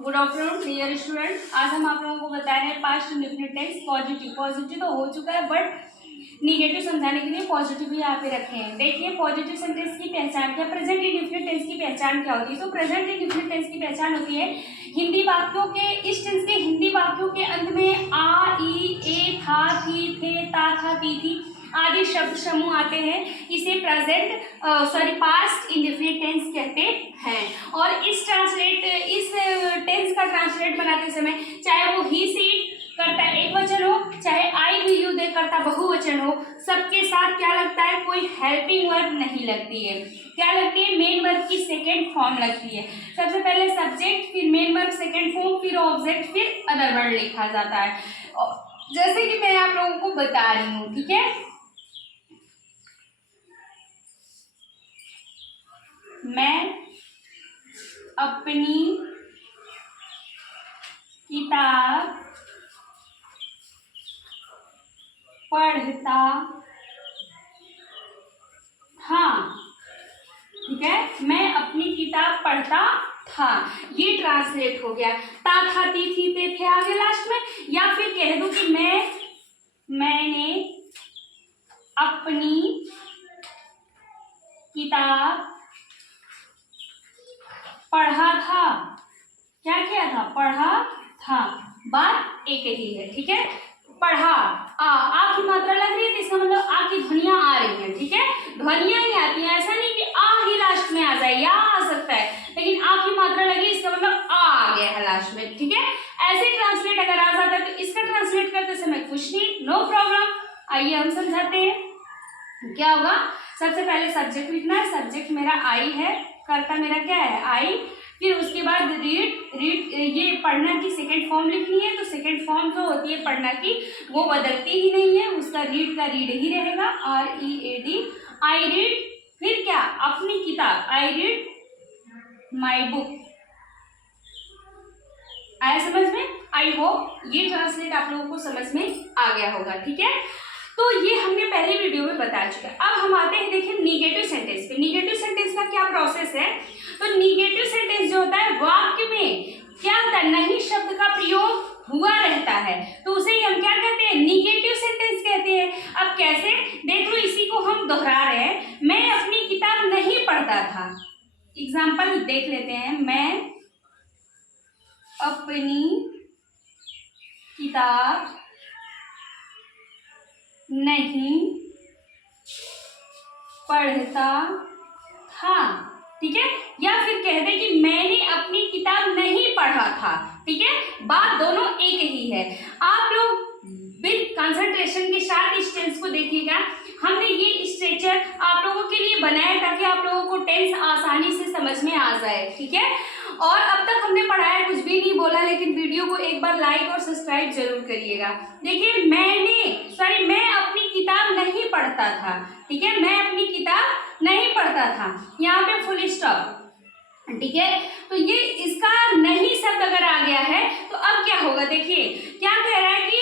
Good afternoon dear student. आज हम आप लोगों को बता रहे हैं past indefinite tense positive. Positive तो हो चुका है बट निगेटिव समझाने के लिए पॉजिटिव भी यहाँ पे रखे हैं। देखिए पॉजिटिव सेंटेंस की पहचान क्या, प्रेजेंट इंडेफिनिट टेंस की पहचान क्या होती है। तो प्रेजेंट इंडेफिनिट टेंस की पहचान होती है हिंदी वाक्यों के, इस टेंस के हिंदी वाक्यों के अंत में आ, ई, ए, था, थी, थे, ता, था, ती, थी आदि शब्द समूह आते हैं। इसे पास्ट इंडेफिनिट टेंस कहते हैं। और इस टेंस का ट्रांसलेट बनाते समय चाहे वो ही सी करता एक वचन हो, चाहे आई भी यू दे करता बहुवचन हो, सबके साथ क्या लगता है, कोई हेल्पिंग वर्ब नहीं लगती है। क्या लगती है, मेन वर्ब की सेकेंड फॉर्म लगती है। सबसे पहले सब्जेक्ट, फिर मेन वर्ब सेकेंड फॉर्म, फिर ऑब्जेक्ट, फिर अदर वर्ड लिखा जाता है। जैसे कि मैं आप लोगों को बता रही हूँ, ठीक है। मैं अपनी किताब पढ़ता था, ठीक है। मैं अपनी किताब पढ़ता था, ये ट्रांसलेट हो गया। ता, था, ती, थी, ते, थे आगे लास्ट में। या फिर कह दूं कि मैंने अपनी किताब पढ़ा था। क्या किया था, पढ़ा था, बात एक ही है, ठीक है। पढ़ा, आ की मात्रा लग रही है तो इसका मतलब आ की ध्वनियां आ रही हैं, ठीक है। ध्वनियां ही आती हैं, ऐसा नहीं कि आ ही लास्ट में आ जाए, या आ सकता है, लेकिन आ की मात्रा लगी इसका मतलब आ गया है लास्ट में, ठीक है। ऐसे ट्रांसलेट अगर आ जाता है तो इसका ट्रांसलेट करते समय कुछ नहीं, नो प्रॉब्लम। आइए हम समझाते हैं क्या होगा। सबसे पहले सब्जेक्ट लिखना है, सब्जेक्ट मेरा आई है, कर्ता मेरा क्या है, आई। फिर उसके बाद रीड ये पढ़ना की सेकेंड फॉर्म लिखनी है। तो सेकेंड फॉर्म जो होती है पढ़ना की वो बदलती ही नहीं है, उसका रीड का रीड ही रहेगा, READ। आई रीड, फिर क्या, अपनी किताब, आई रीड माई बुक। आया समझ में? आई होप ये ट्रांसलेट आप लोगों को समझ में आ गया होगा, ठीक है। तो ये हमने पहले वीडियो में बता चुका है। अब हम आते हैं देखिए निगेटिव सेंटेंस पे। निगेटिव सेंटेंस का क्या प्रोसेस है। तो निगेटिव सेंटेंस जो होता है वाक्य में क्या होता है, नहीं शब्द का प्रयोग हुआ रहता है, तो उसे ही हम क्या कहते हैं, निगेटिव सेंटेंस कहते हैं। अब कैसे, देख लो, इसी को हम दोहरा रहे हैं। मैं अपनी किताब नहीं पढ़ता था, एग्जाम्पल देख लेते हैं। मैं अपनी किताब नहीं पढ़ता था, ठीक है। या फिर कह दे कि मैंने अपनी किताब नहीं पढ़ा था, ठीक है। बात दोनों एक ही है। आप लोग विद कंसंट्रेशन के साथ इस टेंस को देखिएगा। हमने ये स्ट्रक्चर आप लोगों के लिए बनाया ताकि आप लोगों को टेंस आसानी से समझ में आ जाए, ठीक है। और अब तक हमने पढ़ाया कुछ भी नहीं बोला, लेकिन वीडियो को एक बार लाइक और सब्सक्राइब जरूर करिएगा। देखिए मैं अपनी किताब नहीं पढ़ता था, ठीक है। मैं अपनी किताब नहीं पढ़ता था, यहाँ पे फुल स्टॉप, ठीक है। तो ये इसका नहीं शब्द अगर आ गया है तो अब क्या होगा, देखिए क्या कह रहा है कि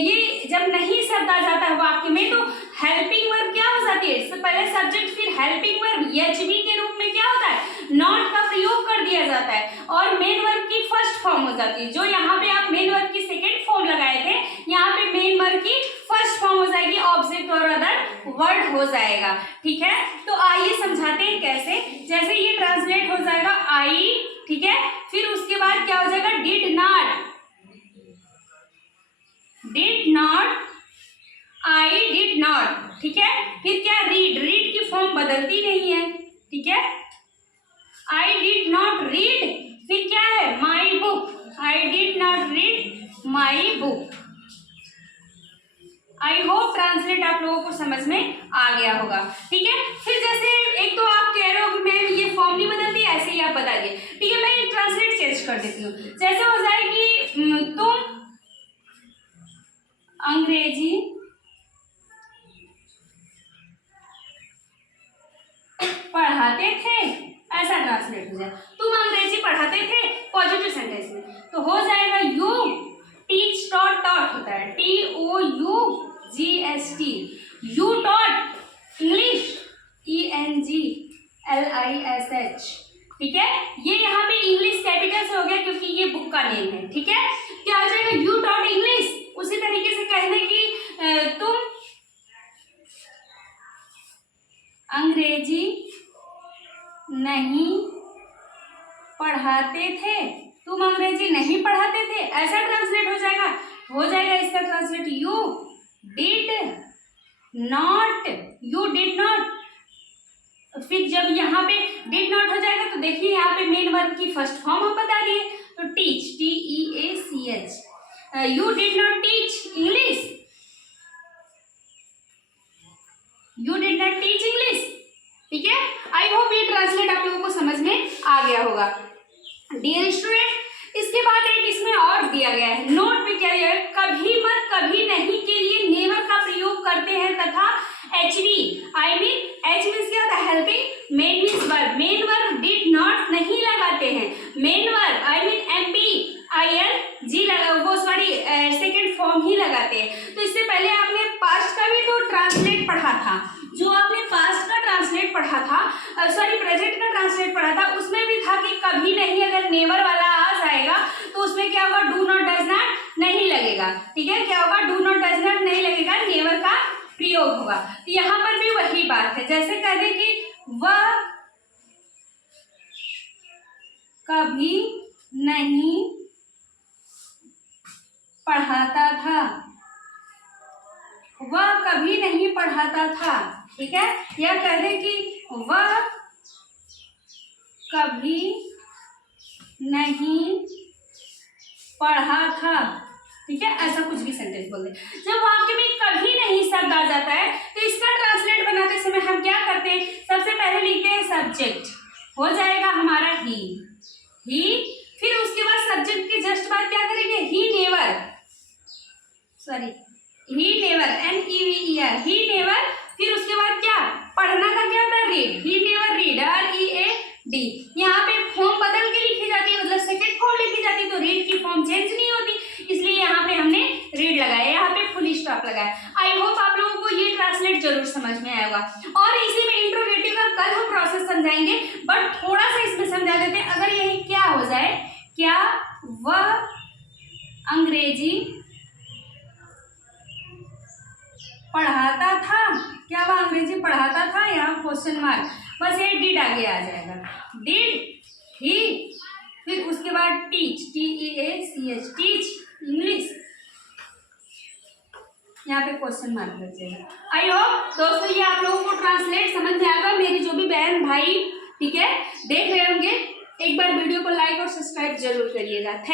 ये जब नहीं शब्द आ जाता है वाक्य में तो हेल्पिंग वर्ब क्या हो जाती है, इससे पहले सब्जेक्ट फिर हेल्पिंग वर्ब एचबी के रूप में क्या होता है, नॉट का प्रयोग कर दिया जाता है और मेन वर्ब की फर्स्ट फॉर्म हो जाती है। जो यहाँ पे आप मेन वर्ब की सेकेंड फॉर्म लगाए थे, यहाँ पे मेन वर्ब की फर्स्ट फॉर्म हो जाएगी, ऑब्जेक्ट और अदर वर्ड हो जाएगा, ठीक है। तो आइए समझाते हैं कैसे। जैसे ये ट्रांसलेट हो जाएगा आई, ठीक है। फिर उसके बाद क्या हो जाएगा, did not, I did not, ठीक है। फिर क्या, रीड की फॉर्म बदलती नहीं है, ठीक है। आई डिड नॉट रीड, फिर क्या है, my book, I did not read my book. I hope translate आप लोगों को समझ में आ गया होगा, ठीक है। फिर जैसे एक तो आप कह रहे हो कि मैम ये फॉर्म नहीं बदलती, ऐसे ही आप बता दिए, ठीक है। मैं ट्रांसलेट चेंज कर देती हूँ। जैसे हो जाएगी तुम अंग्रेजी पढ़ाते थे, ऐसा ट्रांसलेट हो जाए। तुम अंग्रेजी पढ़ाते थे पॉजिटिव सेंटेंस में, तो हो जाएगा यू टीच टॉट होता है, TOUGST, you taught English, ENGLISH, ठीक है। ये यहाँ पे इंग्लिश कैपिटल से हो गया क्योंकि ये बुक नेम है, ठीक है। क्या हो जाएगा, यू टॉट इंग्लिश। उसी तरीके से कहने की तुम अंग्रेजी नहीं पढ़ाते थे, तुम अंग्रेजी नहीं पढ़ाते थे, ऐसा ट्रांसलेट हो जाएगा। हो जाएगा इसका translate, you did not, you did not. फिर जब यहाँ पे डिड नॉट हो जाएगा तो देखिए यहाँ पे मेन वर्ब की फर्स्ट फॉर्म हम बता दिए, तो teach, TEACH, you did not teach English, you did not teach English, ठीक है। आई होप ये ट्रांसलेट आप लोगों को समझ में आ गया होगा। डियर स्टूडेंट, इसके बाद एक इसमें और दिया गया है, नोट में क्या दिया है, कभी मत कभी नहीं के लिए नेवर का प्रयोग करते हैं तथा HV, I mean H means क्या होता है, helping, main means verb, main verb did not नहीं लगाते हैं, main verb I mean MPING वो सॉरी सेकेंड फॉर्म ही लगाते हैं। तो इससे पहले आपने पास्ट का भी तो ट्रांसलेट पढ़ा था, जो आपने पास्ट का ट्रांसलेट पढ़ा था, सॉरी प्रेजेंट का ट्रांसलेट पढ़ा था, उसमें भी था कि कभी नहीं अगर नेवर वाला आ जाएगा तो उसमें क्या होगा, डू नॉट डज नॉट नहीं लगेगा, ठीक है। क्या होगा, डू नॉट डज नॉट नहीं लगेगा, नेवर का प्रयोग होगा। तो यहाँ पर भी वही बात है, जैसे कह दे कि वह कभी नहीं पढ़ाता था, वह कभी नहीं पढ़ाता था, ठीक है। या कह दे कि वह कभी नहीं पढ़ा था, ठीक है। ऐसा कुछ भी सेंटेंस बोल दे। जब वाक्य में कभी नहीं शब्द आ जाता है तो इसका ट्रांसलेट बनाते समय हम क्या करते हैं, सबसे पहले लिखते हैं सब्जेक्ट, हो जाएगा हमारा ही, फिर उसके बाद सब्जेक्ट के जस्ट बाद क्या करेंगे, he never, sorry he never, NEVER, he never. फिर उसके बाद क्या, पढ़ना का क्या होता है, read, he never read, READ। यहाँ पे फॉर्म बदल के लिखी जाती है, मतलब सेकेंड फॉर्म लिखी जाती है, तो रीड की फॉर्म चेंज नहीं होती, इसलिए यहाँ पे हमने रीड लगाया, यहाँ पे फुल स्टॉप लगाया। आई होप आप लोगों को ये ट्रांसलेट जरूर समझ में आएगा। और इसी में इंट्रोगेटिव का कल हम प्रोसेस समझाएंगे, बट थोड़ा सा इसमें समझा देते हैं। अगर यही क्या हो जाए, क्या वह अंग्रेजी पढ़ाता था, क्या वह अंग्रेजी पढ़ाता था, यहाँ क्वेश्चन मार्क, बस ये डिड आगे आ जाएगा, डिड ही, फिर उसके बाद टीच, TEACH, टीच इंग्लिश, यहाँ पे क्वेश्चन मार्क लग जाएगा। आई होप दोस्तों ये आप लोगों को ट्रांसलेट समझ में आएगा। मेरी जो भी बहन भाई, ठीक है, देख रहे होंगे, एक बार वीडियो को लाइक और सब्सक्राइब जरूर करिएगा। थैंक